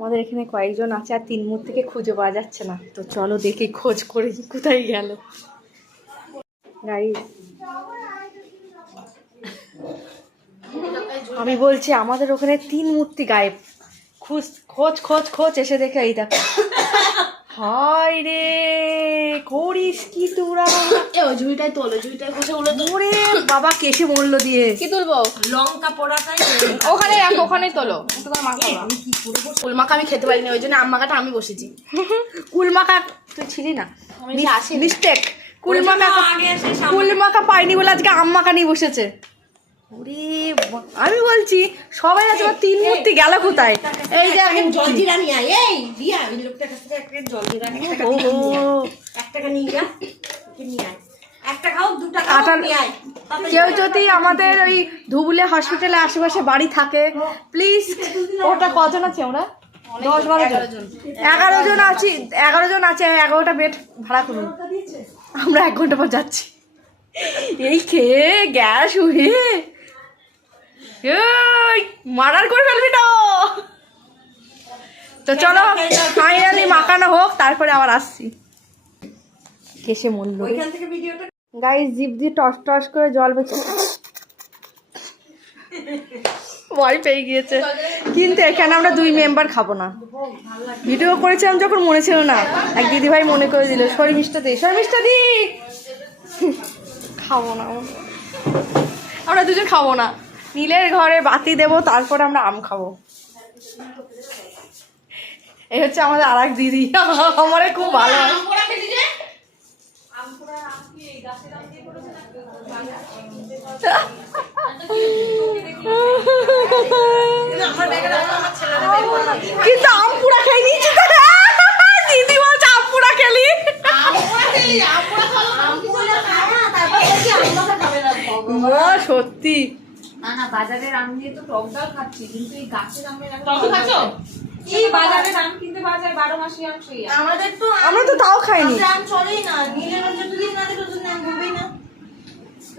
আমাদের এখানে কয়েকজন আছে আর 3 মূর্তিকে খুঁজে পাওয়া যাচ্ছে না, তো চলো দেখি খোঁজ করে কোথায় গেল। গাইস আমি বলছি আমাদের ওখানে 3 মূর্তি গায়েব, খোঁজ খোঁজ খোঁজ খোঁজ এসে দেখে এই দেখো। হায় রে করিস কি তোরা? ঝুড়িটাই তোলো, ঝুড়িটাই বসে উড়ে ওরে বাবা কেসে মরলো দিয়ে। কি তুলবো? লঙ্কা পোড়াটাই ওখানে রাখো, ওখানেই তোলো। কুল মাখা আমি খেতে পারিনি, ওই জন্য আম মাখাটা আমি বসেছি। কুলমাকা তুই ছিলি না, মিস্টেক। কুলমাকা আগে কুলমাকা পাইনি বলে আজকে আম মাখা নিয়ে বসেছে। ওরে আমি বলছি সবাই আছে, 3 মূর্তি গেল কোথায়? এই যে জল জিরা নিয়ে আয়। এই দিয়া ওই লোকটার কাছ থেকে একটা জল জিরা নিয়ে 1 টাকা নিয়ে যা, নিয়ে আয়। 1 টাকাও 2 টাকা নিয়ে আয়। কেউ যদি আমাদের ওই ধুবুলিয়া হসপিটালের আশেপাশে বাড়ি থাকে প্লিজ। ওটা কজন আছে? আমরা 10-12 জন, 11 জন আছি। 11 জন আছে, 11টা বেড ভাড়া করুন। আমরা 1 ঘন্টা পর যাচ্ছি। এই খেয়ে গ্যাস হয়ে মার্ডার করে ফেলবি না। তো চলো ফাইনালি মাখানো হোক, তারপরে আবার আসছি। কেসে মরলো গাইস, জিভ দিয়ে টস টস করে জল বেঁচে ভয় পেয়ে গিয়েছে। কিন্তু এখানে আমরা 2 মেম্বার খাবো না। ভিডিও করেছিলাম যখন মনে ছিল না, এক দিদিভাই মনে করে দিল শর্মিষ্ঠা দি, শর্মিষ্ঠা দি খাবো না আমরা 2জন খাবো না। নীলের ঘরে বাতি দেবো, তারপর আমরা আম খাবো। এই হচ্ছে আমাদের আর এক দিদি, আমার খুব ভালো। কিন্তু আম পুরা খেয়ে নিয়েছি। দিদি বলছে আম পুরা খেলি। সত্যি না না, বাজারের আম দিয়ে তো টক ডাল খাচ্ছি, কিন্তু এই গাছের আমের টক খাচ্ছো? এই বাজারের আম কিনতে বাজার 12 মাসই আম সেই। আমাদের তো আমরা তো তাও খাইনি। আম চলেই না, নীলের যতদিন না দিল ততদিন আম ঘুরবেই না।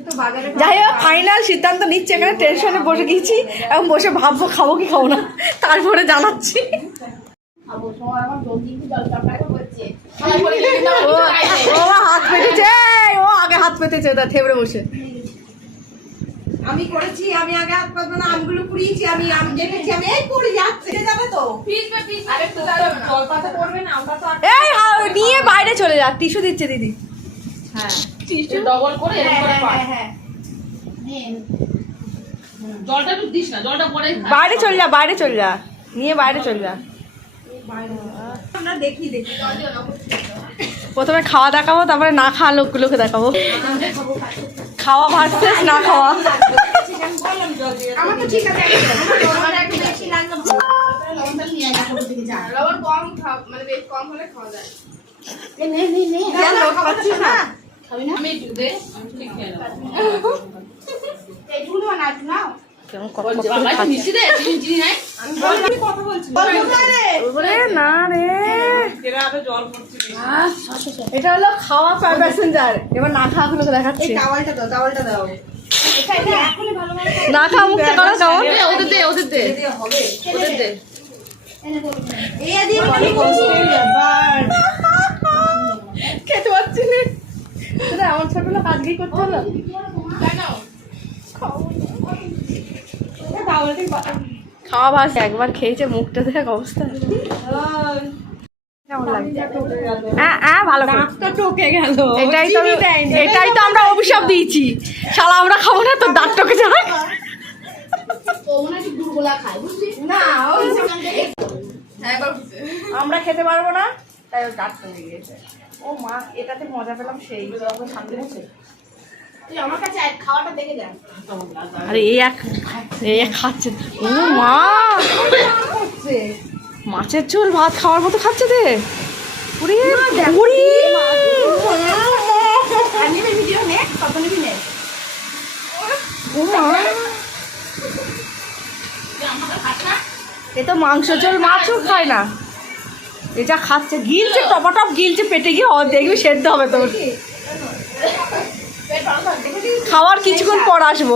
তো বাজারে যাই হোক ফাইনাল সিদ্ধান্ত নিচ্ছে, এখানে টেনশনে বসে গিয়েছি, এখন বসে ভাববো খাবো কি খাবো না, তারপরে জানাচ্ছি। ও হাত পেতেছে, ও আগে হাত পেতেছে, তা থেবড়ে বসে। আমি করেছি, আমি আগে হাত পাতবো না, আমগুলো পুড়িয়েছি, আমি আম দেখেছি, আমি এই পড়ে যাচ্ছে যাবে তো আরে তো জল পাতা পড়বে না, আমটা তো এই নিয়ে বাইরে চলে যা, টিস্যু দিচ্ছে দিদি। হ্যাঁ টিস্যু ডবল করে এরকম করে পায়। হ্যাঁ জলটা একটু দিস না, জলটা পরে বাইরে চলে যা, বাইরে চলে যা, নিয়ে বাইরে চলে যা। আমরা দেখি প্রথমে খাওয়া দেখাবো, তারপরে না খাওয়া লোকগুলোকে দেখাবো। খাওয়া ভার্সেস না খাওয়া। আমার তো ঠিক আছে, আমার একটু বেশি লাগলো। লবণ কম খাও, মানে বেশ কম হলে খাওয়া যায়। নে খাচ্ছিস না? আমি একটু দে, আমি ঠিক খেয়ে নেবো। এইটুকুনি বানাচ্ছি না। কেমন বাবা মিষ্টি দে, চিনি নাই। আমি কথা বলছি। ওরে না রে, এটা হলো খাওয়া প্যাসেঞ্জার, এবার না খাওয়া গুলোকে দেখাচ্ছি। টাওয়ালটা দাও, টাওয়ালটা দাও। এটা এখনই ভালো ভালো না খাওয়া মুখটা করো কেমন? ওদের দে, ওদের দে, হবে। ওদের দে। এই দিয়ে আমি কষ্ট ব্যাপার। খেতে পাচ্ছি না। তোরা আমার ছোট লোক আজকেই করতে হলো। খাওয়া ভাস একবার খেয়েছে, মুখটা দেখ অবস্থা কেমন লাগছে? ভালো টোকে গেল। এটাই তো আমরা অভিশাপ দিয়েছি, শালা আমরা খাবো না, তো দাঁত টকে যায়। আমরা খেতে পারবো না, তাই ওর দাঁত টকে গিয়েছে। ও মা, এটাতে মজা পেলাম সেই সামনে বসে। আমার কাছে খাওয়াটা দেখে যা। আরে এই এক খাচ্ছে। ও মা, মাছের ঝোল ভাত খাওয়ার মতো খাচ্ছে দে। পুরি পুরি এ তো মাংস ঝোল মাছও খায় না, এটা খাচ্ছে, গিলছে টপাটপ গিলছে, পেটে গিয়ে দেখবি সেদ্ধ হবে তোর। খাওয়ার কিছুক্ষণ পর আসবো।